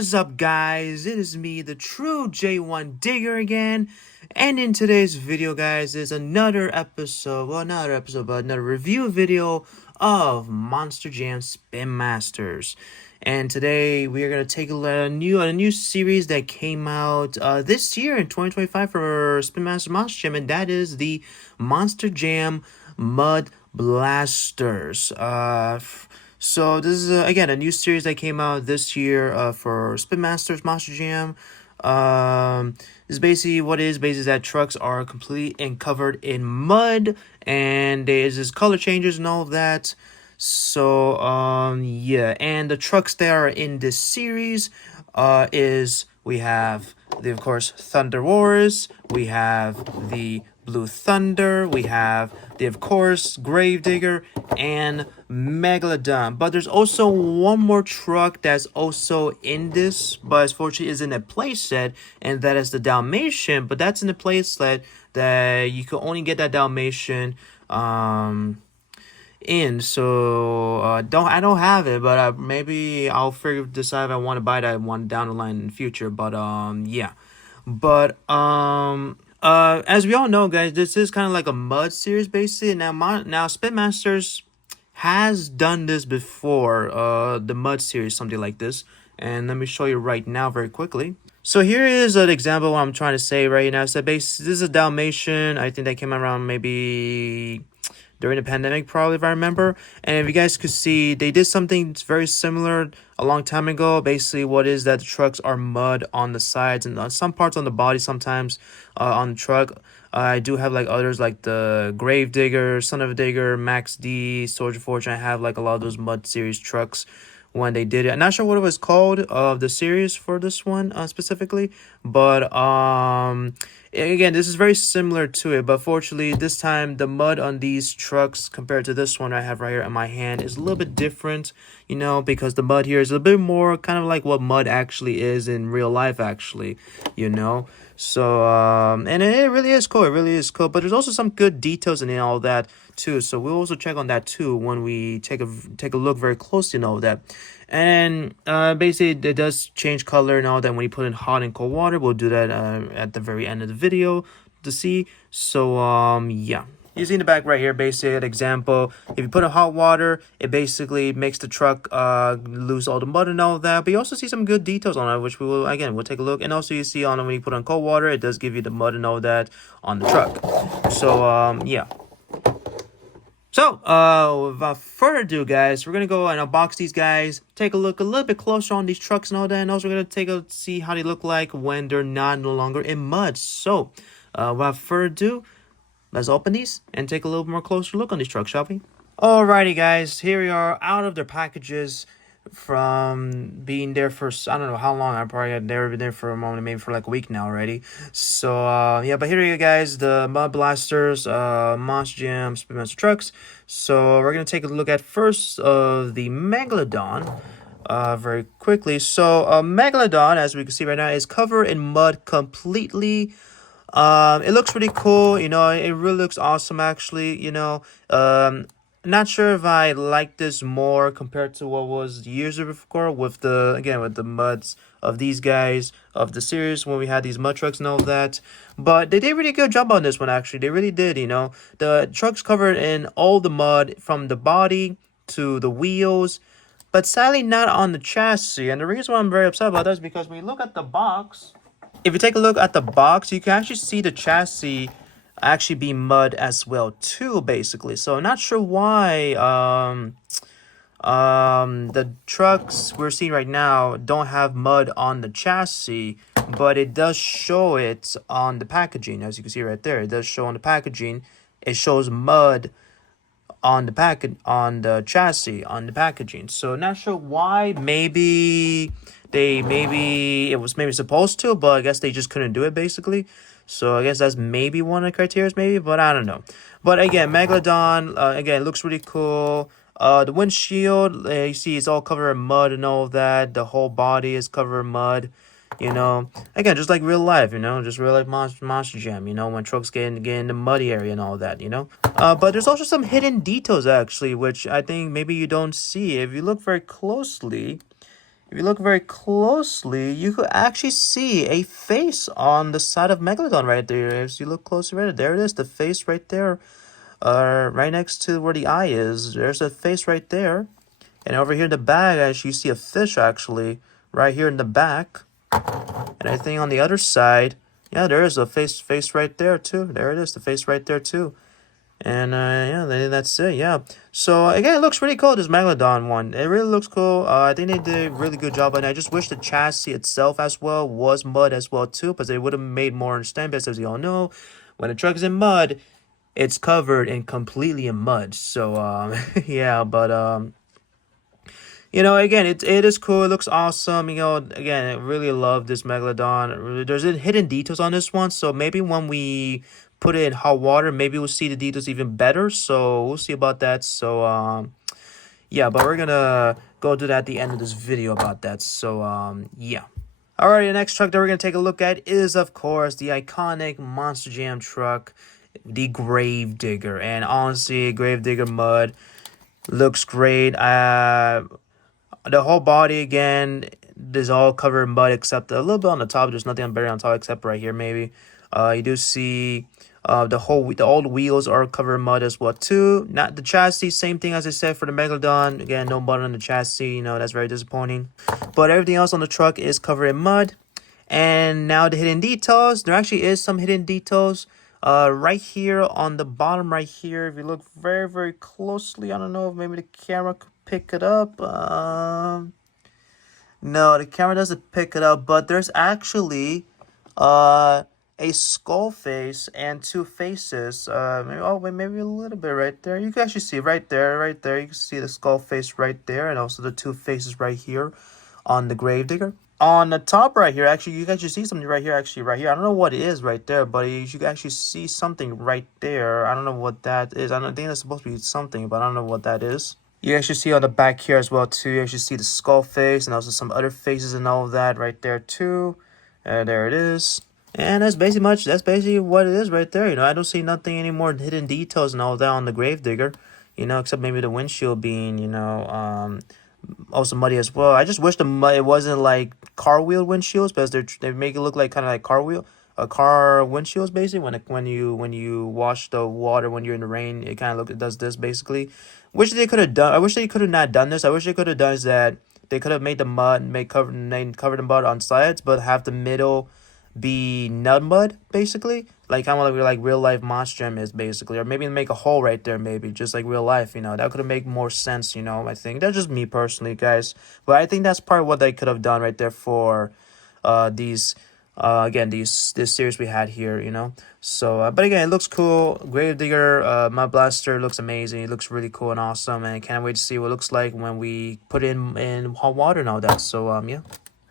is up, guys? It is me, the true J1 Digger again. And in today's video, guys, is another episode, well, not another episode, but another review video of Monster Jam Spin Masters. And today we are going to take a new series that came out this year in 2025 for Spin Master Monster Jam, and that is the Monster Jam Mud Blasters. So this is again a new series that came out this year for Spin Masters Monster Jam. This basically what it is basically that trucks are complete and covered in mud, and there's this color changes and all of that. So yeah, and the trucks that are in this series is we have the of course Thunder Roarus, we have the Blue Thunder, we have the of course Gravedigger and Megalodon. But there's also one more truck that's also in this, but unfortunately is in a playset, and that is the Dalmatian. But that's in the playset that you can only get that Dalmatian in. So I don't have it, but maybe I'll decide if I want to buy that one down the line in the future. But yeah, but as we all know, guys, this is kind of like a mud series basically. Now Spin Masters has done this before, the mud series, something like this, and let me show you right now very quickly. So here is an example of what I'm trying to say right now. So basically, this is a Dalmatian. I think that came around maybe during the pandemic, probably, if I remember. And if you guys could see, they did something very similar a long time ago. Basically, what is that the trucks are mud on the sides and on some parts on the body sometimes on the truck. I do have like others like the Gravedigger, Son of a Digger, Max D, Soldier Fortune. I have like a lot of those mud series trucks when they did it. I'm not sure what it was called the series for this one specifically, but again, this is very similar to it, but fortunately this time the mud on these trucks compared to this one I have right here in my hand is a little bit different, you know, because the mud here is a bit more kind of like what mud actually is in real life actually, you know. So and it really is cool, but there's also some good details in all that too, so we'll also check on that too when we take a look very closely and all that. And basically it does change color and all that when you put in hot and cold water. We'll do that at the very end of the video to see. So yeah, you see in the back right here, basically an example. If you put in hot water, it basically makes the truck lose all the mud and all that. But you also see some good details on it, which we'll take a look. And also you see on when you put on cold water, it does give you the mud and all that on the truck. So yeah. So, without further ado, guys, we're going to go and unbox these guys, take a look a little bit closer on these trucks and all that, and also we're going to see how they look like when they're no longer in mud. So, without further ado, let's open these and take a little more closer look on these trucks, shall we? Alrighty, guys, here we are out of their packages from being there for I don't know how long. I probably had never been there for a moment, maybe for like a week now already. So yeah, but here you go, guys, the Mud Blasters Monster Jam Spin Master trucks. So we're gonna take a look at first the Megalodon very quickly. So Megalodon, as we can see right now, is covered in mud completely. It looks pretty cool, you know. It really looks awesome actually, you know. Not sure if I like this more compared to what was years before with the muds of these guys of the series when we had these mud trucks and all of that. But they did a really good job on this one actually. They really did, you know. The truck's covered in all the mud from the body to the wheels, but sadly not on the chassis. And the reason why I'm very upset about that is because when you look at the box, if you take a look at the box, you can actually see the chassis actually be mud as well too, basically. So I'm not sure why the trucks we're seeing right now don't have mud on the chassis, but it does show it on the packaging. As you can see right there, it does show on the packaging. It shows mud on the chassis on the packaging. So not sure why. Maybe it was supposed to, but I guess they just couldn't do it basically. So I guess that's maybe one of the criteria, maybe, but I don't know. But again, Megalodon, again, looks really cool. The windshield, you see it's all covered in mud and all of that. The whole body is covered in mud, you know. Again, just like real life, you know, just real life Monster Jam, you know, when trucks get in the muddy area and all that, you know. But there's also some hidden details, actually, which I think maybe you don't see. If you look very closely, if you look very closely, you could actually see a face on the side of Megalodon right there. As you look closer, right there it is, the face right there, right next to where the eye is. There's a face right there, and over here in the back, actually, you see a fish actually right here in the back, and I think on the other side, yeah, there is a face right there too. There it is, the face right there too. And yeah, that's it. Yeah. So again, it looks really cool. This Megalodon one, it really looks cool. I think they did a really good job, and I just wish the chassis itself as well was mud as well too, because it would have made more understandable. As you all know, when a truck is in mud, it's covered in completely in mud. So yeah, but again, it is cool. It looks awesome. Again, I really love this Megalodon. There's hidden details on this one, so maybe when we put it in hot water, maybe we'll see the details even better. So we'll see about that. So yeah, but we're gonna go do that at the end of this video about that. So yeah. Alright, the next truck that we're gonna take a look at is, of course, the iconic Monster Jam truck, the Gravedigger. And honestly, Gravedigger mud looks great. The whole body again is all covered in mud except a little bit on the top. There's nothing buried on top except right here maybe. You do see the old wheels are covered in mud as well too. Not the chassis, same thing as I said for the Megalodon. Again, no mud on the chassis. That's very disappointing. But everything else on the truck is covered in mud. And now the hidden details. There actually is some hidden details. Right here on the bottom right here, if you look very, very closely, I don't know if maybe the camera could pick it up. No, the camera doesn't pick it up, but there's actually a skull face and two faces. Maybe a little bit right there. You can actually see right there, right there. You can see the skull face right there, and also the two faces right here on the Gravedigger. On the top right here, actually, you guys should see something right here, actually, right here. I don't know what it is right there, but you should actually see something right there. I don't know what that is. I don't think that's supposed to be something, but I don't know what that is. You actually see on the back here as well, too. You actually see the skull face and also some other faces and all of that right there, too. And there it is. And that's basically what it is right there. I don't see nothing any more hidden details and all that on the Gravedigger, except maybe the windshield being, also muddy as well. I just wish it wasn't like car wheel windshields, because they make it look like kind of like car windshields basically. When you wash the water when you're in the rain, it kind of it does this basically. Wish they could have done. I wish they could have not done this. I wish they could have done is that they could have made the mud cover the mud on sides, but have the middle be nut mud basically, like kind of like real life Monster Jam is basically, or maybe make a hole right there, maybe just like real life. That could have made more sense. I think that's just me personally, guys, but I think that's part of what they could have done right there for these again this series we had here. So but again, it looks cool. Gravedigger Mud Blaster looks amazing. It looks really cool and awesome, and I can't wait to see what it looks like when we put it in hot water and all that. So yeah.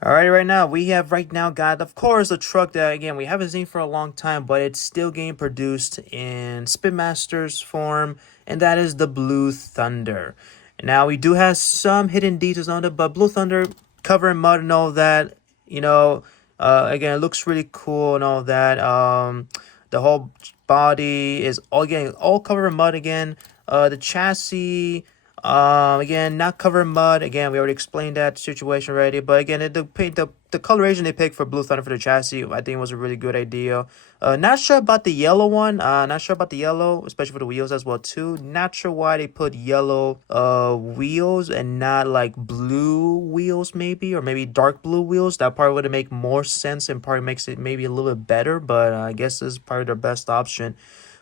Alrighty, right now, we have got, of course, a truck that, again, we haven't seen for a long time, but it's still getting produced in Spin Masters form, and that is the Blue Thunder. Now, we do have some hidden details on it, but Blue Thunder, covered in mud and all that, again, it looks really cool and all that. The whole body is, all covered in mud again. The chassis... again, not covered in mud. Again, we already explained that situation already. But again, the coloration they picked for Blue Thunder for the chassis, I think was a really good idea. Not sure about the yellow one. Not sure about the yellow, especially for the wheels as well too. Not sure why they put yellow wheels and not like blue wheels maybe, or maybe dark blue wheels. That probably would make more sense and probably makes it maybe a little bit better. But I guess this is probably their best option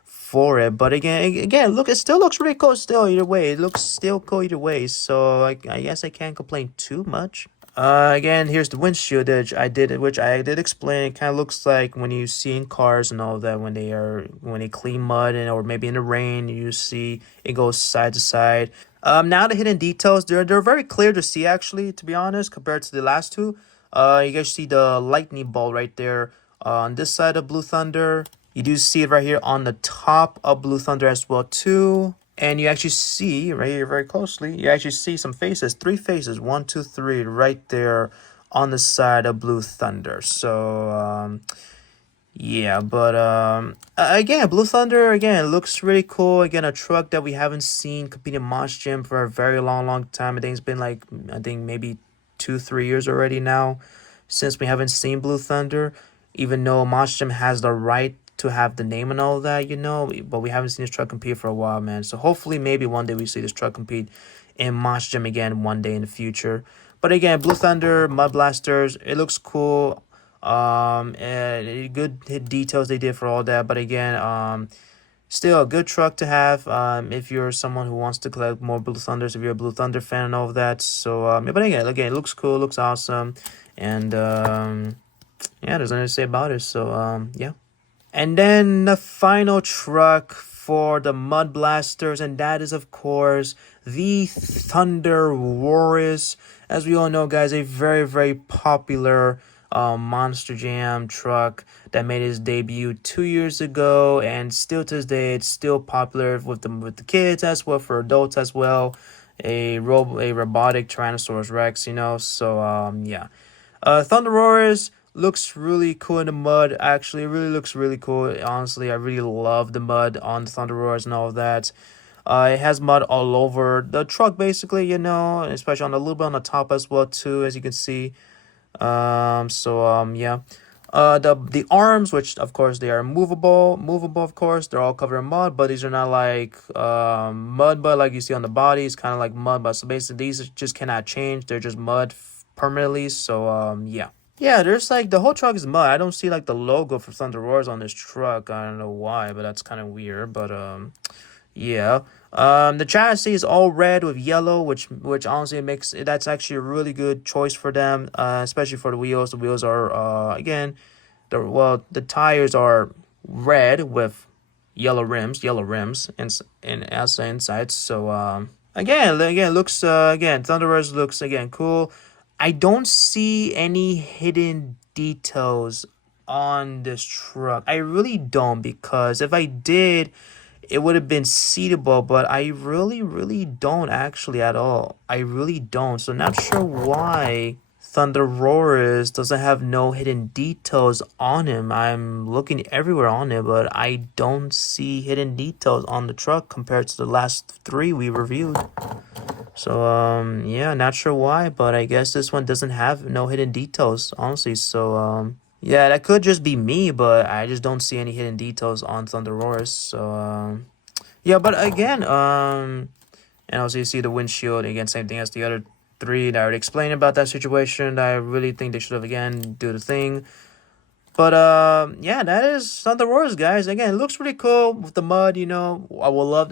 for it. But again, look, it still looks really cool still either way. It looks still cool either way. So I guess I can't complain too much. Again, here's the windshield, which I did explain. It kind of looks like when you see in cars and all that, when they clean mud or maybe in the rain, you see it goes side to side. Now the hidden details, they're very clear to see actually, to be honest, compared to the last two. You guys see the lightning bolt right there on this side of Blue Thunder. You do see it right here on the top of Blue Thunder as well too. And you actually see right here very closely, you actually see some faces, 3 faces, 1, 2, 3, right there on the side of Blue Thunder. So yeah, but again, Blue Thunder again looks really cool. Again, a truck that we haven't seen compete in Monster Jam for a very long time. I think it's been like maybe 2-3 years already now since we haven't seen Blue Thunder, even though Monster Jam has the right to have the name and all that, but we haven't seen this truck compete for a while, man. So hopefully maybe one day we see this truck compete in Monster Jam again one day in the future. But again, Blue Thunder, Mud Blasters, it looks cool. And good hit details they did for all that. But again, still a good truck to have if you're someone who wants to collect more Blue Thunders, if you're a Blue Thunder fan and all of that. So, but again, it looks cool, looks awesome. And yeah, there's nothing to say about it. So, yeah. And then the final truck for the Mud Blasters, and that is, of course, the Thunder Roarus. As we all know, guys, a very, very popular Monster Jam truck that made its debut 2 years ago, and still to this day, it's still popular with the kids as well, for adults as well. A robotic Tyrannosaurus Rex, So yeah, Thunder Roarus looks really cool in the mud. Actually, it really looks really cool. Honestly, I really love the mud on the Thunder Roarus and all of that. It has mud all over the truck, basically, especially on a little bit on the top as well too, as you can see. Yeah. The arms, which of course they are movable, of course, they're all covered in mud, but these are not like mud but like you see on the body. It's kind of like mud but, so basically these just cannot change. They're just mud permanently. So yeah. Yeah, there's like the whole truck is mud. I don't see like the logo for Thunder Roars on this truck. I don't know why, but that's kind of weird. But yeah. The chassis is all red with yellow, which honestly that's actually a really good choice for them, especially for the wheels. The wheels are again, the tires are red with yellow rims, and as inside. So again looks Thunder Roars looks again cool. I don't see any hidden details on this truck. I really don't, because if I did, it would have been seatable, but I really, really don't actually at all. I really don't. So not sure why Thunder Roarus doesn't have no hidden details on him. I'm looking everywhere on it, but I don't see hidden details on the truck compared to the last 3 we reviewed. So, yeah, not sure why, but I guess this one doesn't have no hidden details, honestly. So, yeah, that could just be me, but I just don't see any hidden details on Thunder Roarus. So, yeah, but again, and also you see the windshield, again, same thing as the other 3 that I already explained about that situation. I really think they should have, again, do the thing. But yeah, that is Thunder Roarus, guys. Again, it looks really cool with the mud. I would love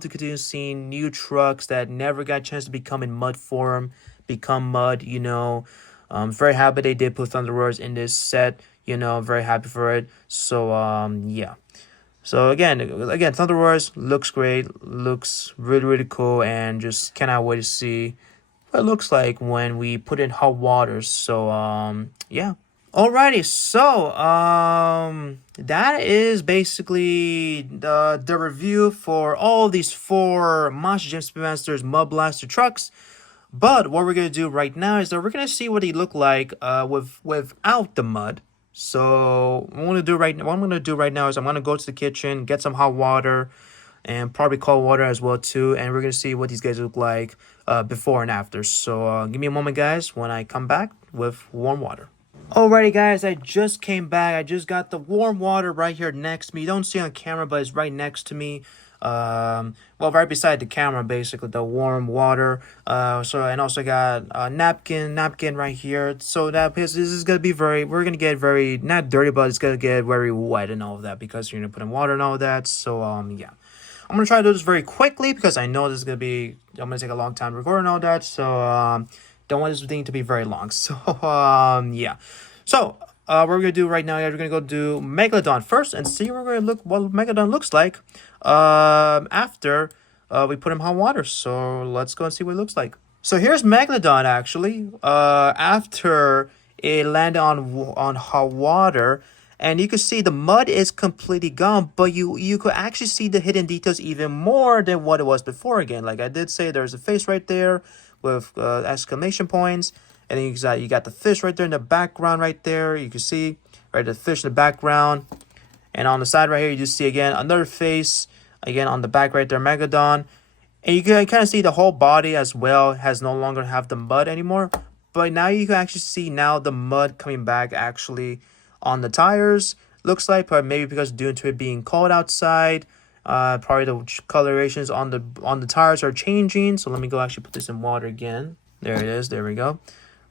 to continue seeing new trucks that never got a chance to become in mud form, become mud. Very happy they did put Thunder Roarus in this set. Very happy for it. So yeah. So again, Thunder Roarus looks great, looks really, really cool, and just cannot wait to see what it looks like when we put in hot waters. So yeah. Alrighty, so that is basically the review for all these 4 Monster Jam Speedmasters Mud Blaster trucks. But what we're gonna do right now is that we're gonna see what they look like without the mud. So what I'm gonna do right now is I'm gonna go to the kitchen, get some hot water, and probably cold water as well too, and we're gonna see what these guys look like before and after. So give me a moment, guys, when I come back with warm water. Alrighty, guys, I just came back. I just got the warm water right here next to me. You don't see it on camera, but it's right next to me. Well, right beside the camera, basically, the warm water. And also got a napkin right here. So this is gonna be we're gonna get very, not dirty, but it's gonna get very wet and all of that, because you're gonna put in water and all of that. So, yeah. I'm gonna try to do this very quickly, because I know I'm gonna take a long time to record and all that. So, don't want this thing to be very long. So, yeah. So, what we're going to do right now, we're going to go do Megalodon first and see what Megalodon looks like after we put him in hot water. So, let's go and see what it looks like. So, here's Megalodon, actually, after it landed on hot water. And you can see the mud is completely gone, but you could actually see the hidden details even more than what it was before again. Like I did say, there's a face right there with exclamation points. And then you got the fish right there in the background right there. You can see, right, the fish in the background. And on the side right here, you just see, again, another face. Again, on the back right there, Megalodon. And you can kind of see the whole body as well has no longer have the mud anymore. but now you can actually see now the mud coming back actually on the tires. Looks like, but maybe because due to it being cold outside, probably the colorations on the tires are changing. So let me go actually put this in water again. There it is. There we go.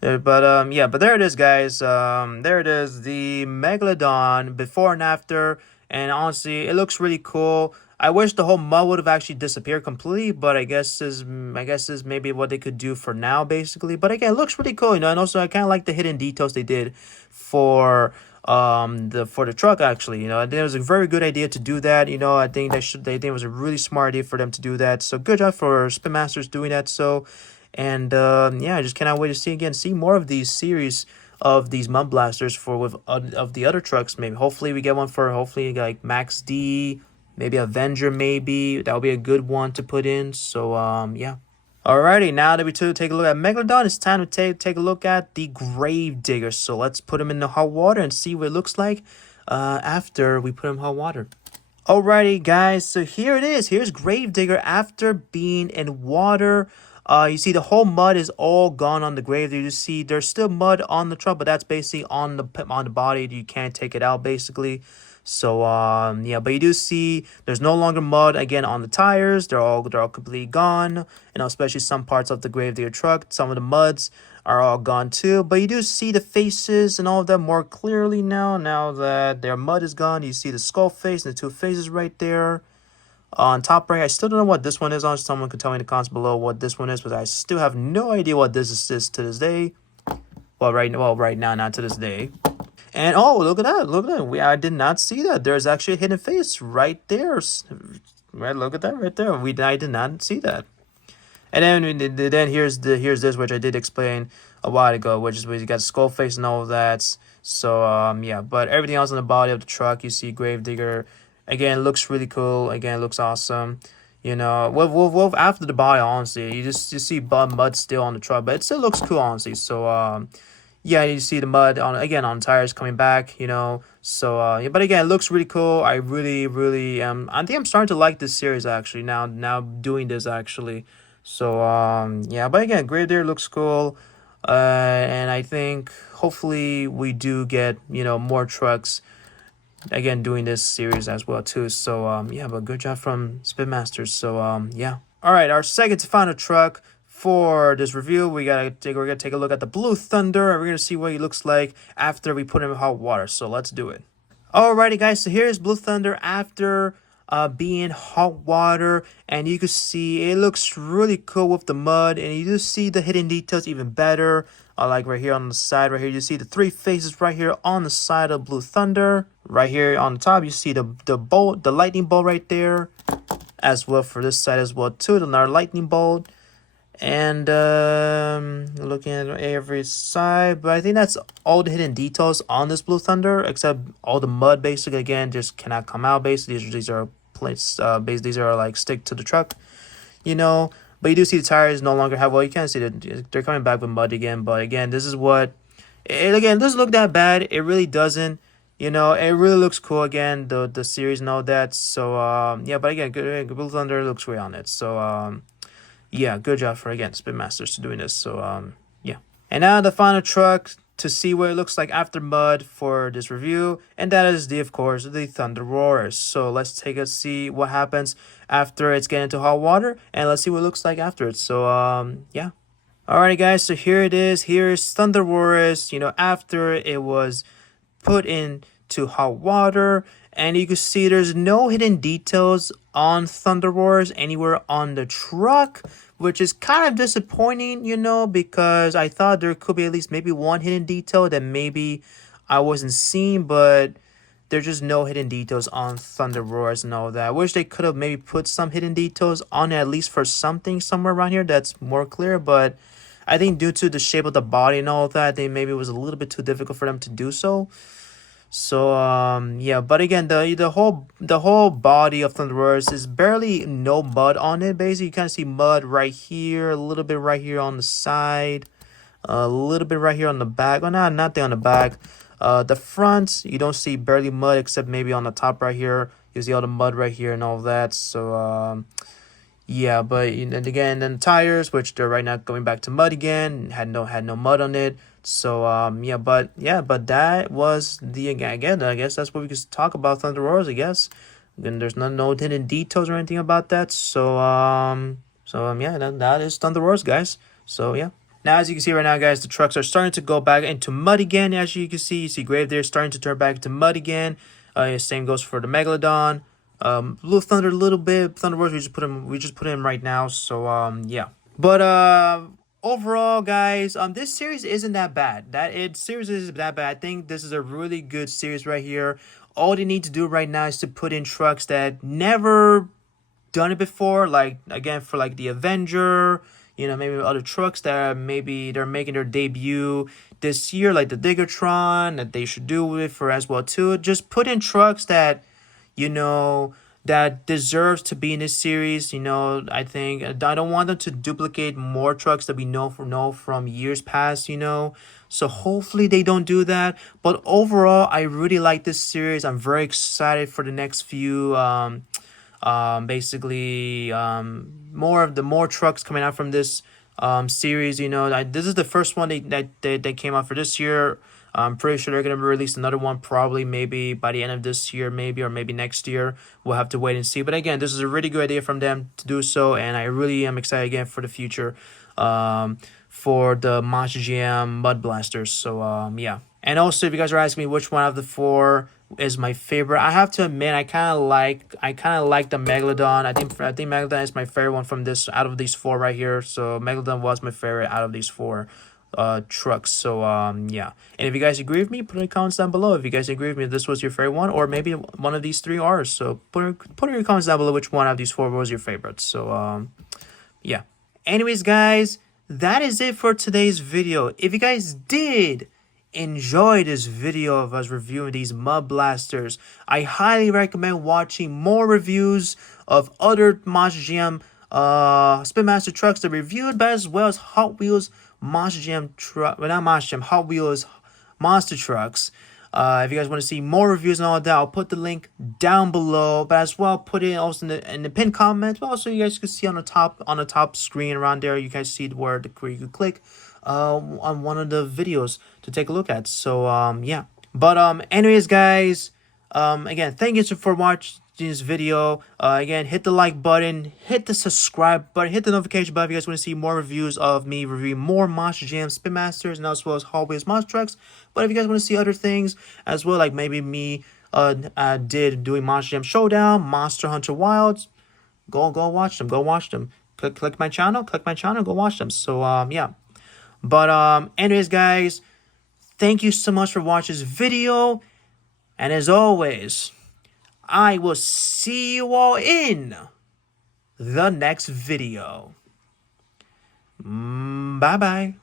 Yeah, but there it is, guys. There it is, the Megalodon before and after, and honestly, it looks really cool. I wish the whole mud would have actually disappeared completely, but I guess is maybe what they could do for now, basically. But again, it looks really cool, and also I kind of like the hidden details they did for the truck actually. I think it was a very good idea to do that. I think they think it was a really smart idea for them to do that. So good job for Spin Masters doing that. So. And yeah, I just cannot wait to see more of these series of these mud blasters for with of the other trucks. Maybe hopefully we get one for hopefully like Max D, maybe Avenger, maybe that would be a good one to put in. So yeah. Alrighty, now that we take a look at Megalodon, it's time to take a look at the Gravedigger. So let's put him in the hot water and see what it looks like after we put him in hot water. Alrighty, guys, so here it is. Here's Gravedigger after being in water. You see the whole mud is all gone on the grave. You see there's still mud on the truck, but that's basically on the body. You can't take it out basically. So yeah, but you do see there's no longer mud again on the tires. They're all completely gone. Especially some parts of the Gravedigger truck. Some of the muds are all gone too. But you do see the faces and all of them more clearly now. Now that their mud is gone, you see the skull face and the two faces right there. On top right, I still don't know what this one is on. Someone could tell me in the comments below what this one is, but I still have no idea what this is to this day. Well, right now, not to this day. And oh, look at that! Look at that! I did not see that. There's actually a hidden face right there. Right, look at that right there. I did not see that. And then here's this, which I did explain a while ago, which is where you got the skull face and all of that. So yeah, but everything else on the body of the truck, you see Gravedigger. Again, it looks really cool. Again, it looks awesome. With after the body, honestly, you see mud still on the truck, but it still looks cool, honestly. So yeah, you see the mud on tires coming back. So yeah, but again, it looks really cool. I really I think I'm starting to like this series actually now doing this actually. So yeah, but again, Gravedigger looks cool. And I think hopefully we do get more trucks again doing this series as well too. So yeah, but good job from Spin Masters. So yeah. All right, our second to final truck for this review, we're gonna take a look at the Blue Thunder, and we're gonna see what he looks like after we put him in hot water. So let's do it. Alrighty, guys, so here's Blue Thunder after being hot water, and you can see it looks really cool with the mud, and you just see the hidden details even better. Like right here on the side, right here, you see the three faces right here on the side of Blue Thunder. Right here on the top, you see the bolt, the lightning bolt right there, as well for this side as well too, another lightning bolt. And looking at every side, but I think that's all the hidden details on this Blue Thunder, except all the mud basically again just cannot come out. Basically, these are plates. Basically, these are like stick to the truck, But you do see the tires no longer have. Well, you can't see that they're coming back with mud again. But again, this is what. Again, doesn't look that bad. It really doesn't. It really looks cool again. The series and all that. So yeah, but again, good Blue Thunder looks great on it. So yeah, good job for again Spin Masters to doing this. So yeah. And now the final truck to see what it looks like after mud for this review, and that is of course the Thunder Roarus. So let's take a see what happens after it's getting into hot water, and let's see what it looks like after it. So yeah. Alrighty, guys, so here it is. Here's Thunder Roarus, after it was put into hot water, and you can see there's no hidden details on Thunder Roarus anywhere on the truck, which is kind of disappointing, because I thought there could be at least maybe one hidden detail that maybe I wasn't seeing, but there's just no hidden details on Thunder Roarus and all that. I wish they could have maybe put some hidden details on it, at least for something somewhere around here that's more clear, but I think due to the shape of the body and all of that, they maybe it was a little bit too difficult for them to do so. So yeah, but again, the whole body of Thunder Roarus is barely no mud on it. Basically, you kind of see mud right here, a little bit right here on the side, a little bit right here on the back. Well, nothing on the back. The front, you don't see barely mud except maybe on the top right here. You see all the mud right here and all that. So Yeah, but and again, then tires, which they're right now going back to mud again, had no mud on it. So but that was the again. I guess that's what we could talk about Thunder Roars. I guess. And there's no hidden details or anything about that. That is Thunder Roars, guys. So yeah. Now, as you can see right now, guys, the trucks are starting to go back into mud again. As you can see, Gravedigger starting to turn back into mud again. Same goes for the Megalodon. Little Thunder, a little bit. Thunderbolts, we just put him right now. So yeah. But overall, guys, this series isn't that bad. Series isn't that bad. I think this is a really good series right here. All they need to do right now is to put in trucks that never done it before, like again for like the Avenger, maybe other trucks that maybe they're making their debut this year, like the Diggertron, that they should do it for as well too. Just put in trucks that you know that deserves to be in this series. I think I don't want them to duplicate more trucks that we know from years past. So hopefully they don't do that. But overall, I really like this series. I'm very excited for the next few basically more trucks coming out from this series. This is the first one that came out for this year. I'm pretty sure they're gonna release another one probably maybe by the end of this year, maybe, or maybe next year. We'll have to wait and see. But again, this is a really good idea from them to do so, and I really am excited again for the future for the Monster GM Mud Blasters. So yeah. And also, if you guys are asking me which one of the four is my favorite, I have to admit I kind of like the Megalodon. I think Megalodon is my favorite one from this out of these four right here. So Megalodon was my favorite out of these four trucks. So yeah. And if you guys agree with me, put in the comments down below. If you guys agree with me, if this was your favorite one, or maybe one of these three are. So put in your comments down below which one of these four was your favorite. So yeah. Anyways, guys, that is it for today's video. If you guys did enjoy this video of us reviewing these Mud Blasters, I highly recommend watching more reviews of other Monster GM Spin Master trucks that reviewed, but as well as Hot Wheels Monster GM truck, well, not Monster GM, Hot Wheels Monster Trucks. If you guys want to see more reviews and all that, I'll put the link down below. But as well, put it also in the pinned comment. But also, you guys can see on the top screen around there. You guys see where you could click on one of the videos to take a look at. So yeah. But anyways, guys, again, thank you for watching this video. Again, hit the like button, hit the subscribe button, hit the notification button if you guys want to see more reviews of me reviewing more Monster Jam Spin Masters and as well as Hot Wheels Monster Trucks. But if you guys want to see other things as well, like maybe me did doing Monster Jam Showdown, Monster Hunter Wilds, go watch them. Click my channel, go watch them. So yeah. But anyways, guys, thank you so much for watching this video, and as always, I will see you all in the next video. Bye-bye.